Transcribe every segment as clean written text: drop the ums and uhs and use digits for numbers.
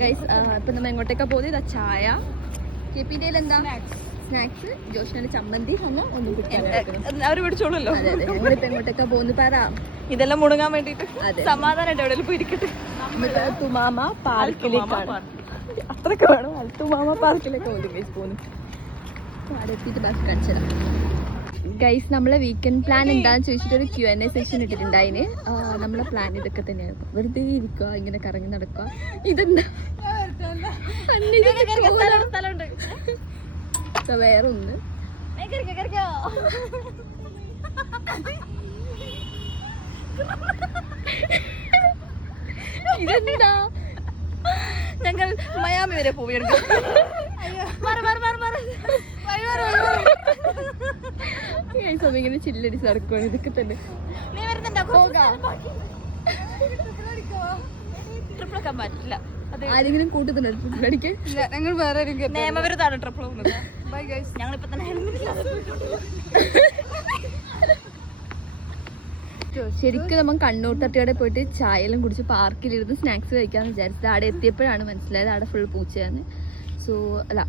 Guys ഇപ്പൊ നമ്മ എങ്ങോട്ടേക്കാ പോകുന്നത്? ചായ, KPന്റെ എന്താ സ്നാക്സ്, ജോഷിന്റെ ചമ്മന്തി അവര് പിടിച്ചോളൂല്ലോ. അതെ അതെ. ഞങ്ങളിപ്പോ എങ്ങോട്ടേക്കാ പോകുന്നു പറ. ഇതെല്ലാം മുടങ്ങാൻ വേണ്ടിട്ട് സമാധാനമായിട്ട് എവിടെയെങ്കിലും പോയി ഇരിക്കട്ടെ. തുമാമ പാർക്കിലേക്കാണ്. അത്രയൊക്കെ വേണം. തുമാമ പാർക്കിലേക്ക് പോകുന്നു. അവിടെ എത്തിയിട്ട് ബസ് കാണിച്ചതാ. ഗൈസ് നമ്മളെ വീക്കെൻഡ് പ്ലാൻ എന്താന്ന് ചോദിച്ചിട്ട് ഒരു Q&A സെഷൻ ഇട്ടിട്ടുണ്ടായിന്. നമ്മളെ പ്ലാൻ ഇതൊക്കെ തന്നെയായിരുന്നു. വെറുതെ ഇരിക്കുക, ഇങ്ങനെ കറങ്ങി നടക്കുക. ഇതെന്താ വേറെ ഒന്ന് ഇതെന്താ? ഞങ്ങൾ മയാമി വരെ പോവുകയാണ്. ഇങ്ങനെ ചില്ലടിച്ച് നടക്കുവാണ്. ഇതൊക്കെ തന്നെ പറ്റില്ല. ആരെങ്കിലും കൂട്ടത്തില്ല ട്രിപ്പിലടിക്കാൻ? ഞങ്ങൾ വേറെ നിയമവിരുദ്ധാണ് ട്രിപ്പിൾ പോകുന്നത്. ഞങ്ങളിപ്പോ തന്നെ ശരിക്കും നമ്മൾ കണ്ണൂർ തട്ടുകടയിൽ പോയിട്ട് ചായയെല്ലാം കുടിച്ച് പാർക്കിലിരുന്ന് സ്നാക്സ് കഴിക്കാന്ന് വിചാരിച്ചത്. അവിടെ എത്തിയപ്പോഴാണ് മനസ്സിലായത് അവിടെ ഫുൾ പൂച്ചയാന്ന്. സോ അല്ല,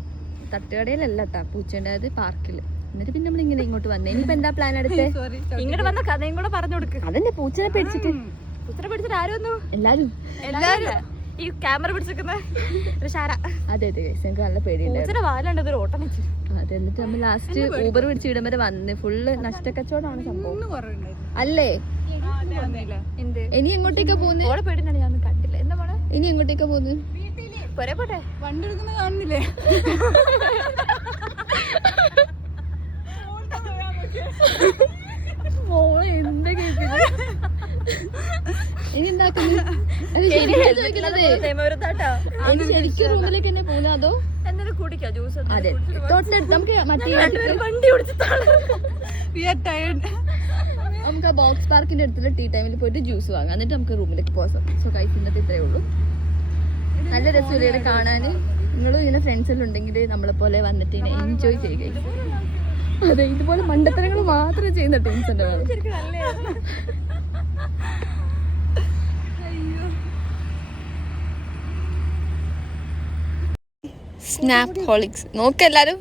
തട്ടുകടയിലല്ല കേട്ടാ പൂച്ച ഉണ്ടായത്, പാർക്കിൽ. എന്നിട്ട് പിന്നെ നമ്മൾ ഇങ്ങനെ ഇങ്ങോട്ട് വന്നേ. ഇനിയിപ്പോ എന്താ പ്ലാൻ അടുത്ത്? ഇങ്ങോട്ട് വന്ന കഥയും കൂടെ പറഞ്ഞു കൊടുക്കുക. അതന്നെ, പൂച്ചനെ പേടിച്ചിട്ട്. പൂച്ചനെ പേടിച്ചിട്ട് ആരും വന്നു? എല്ലാരും ഈ ക്യാമറ പിടിച്ചിരിക്കുന്ന അതെ അതെ. ഞങ്ങൾക്ക് നല്ല പേടിയുണ്ടായിരുന്നു. വാലുണ്ട് ഓട്ടം വെച്ച്. അതെ. എന്നിട്ട് നമ്മൾ ലാസ്റ്റ് ഊബർ പിടിച്ച് ഇടം വരെ വന്ന് ഫുള്ള് നഷ്ടക്കച്ചവടമാണ് സംഭവം അല്ലേ? ഇനി എങ്ങോട്ടേക്കാ പോകുന്നത്? ഞാൻ കണ്ടില്ല. എന്താ പോണേ? ഇനി എങ്ങോട്ടേക്കാ പോകുന്നത്? പോട്ടെ, വണ്ടി എടുക്കുന്ന കാണുന്നില്ലേ? എന്താ കേൾക്കുന്നത്? ഇനി എന്താക്കുന്നത്? ശരിക്കും റൂമിലേക്ക് തന്നെ പോകുന്നത് അതോ എന്തെങ്കിലും കുടിക്കാം ജ്യൂസ്? അതെ, തൊട്ടടുത്ത് നമുക്ക് മറ്റേ വണ്ടി നമുക്ക് ആ ബോക്സ് പാർക്കിന്റെ അടുത്തുള്ള ടീ ടൈമിൽ പോയിട്ട് ജ്യൂസ് വാങ്ങാം. എന്നിട്ട് നമുക്ക് റൂമിലേക്ക് പോകാം. സോ ഗൈസ്, ഇന്നത്തെ ഇത്രയേ ഉള്ളൂ. നല്ല രസമില്ലേ കാണാൻ? നിങ്ങളും ഇങ്ങനെ ഫ്രണ്ട്സ് എല്ലാം ഉണ്ടെങ്കിൽ നമ്മളെ പോലെ വന്നിട്ട് ഇങ്ങനെ എൻജോയ് ചെയ്യുക. അതെ, ഇതുപോലെ മണ്ടത്തരങ്ങൾ മാത്രം ചെയ്യുന്ന ടീംസ് ഉണ്ട്. സ്നാപ്പ് ഹോളിക്സ് നോക്കെല്ലാരും.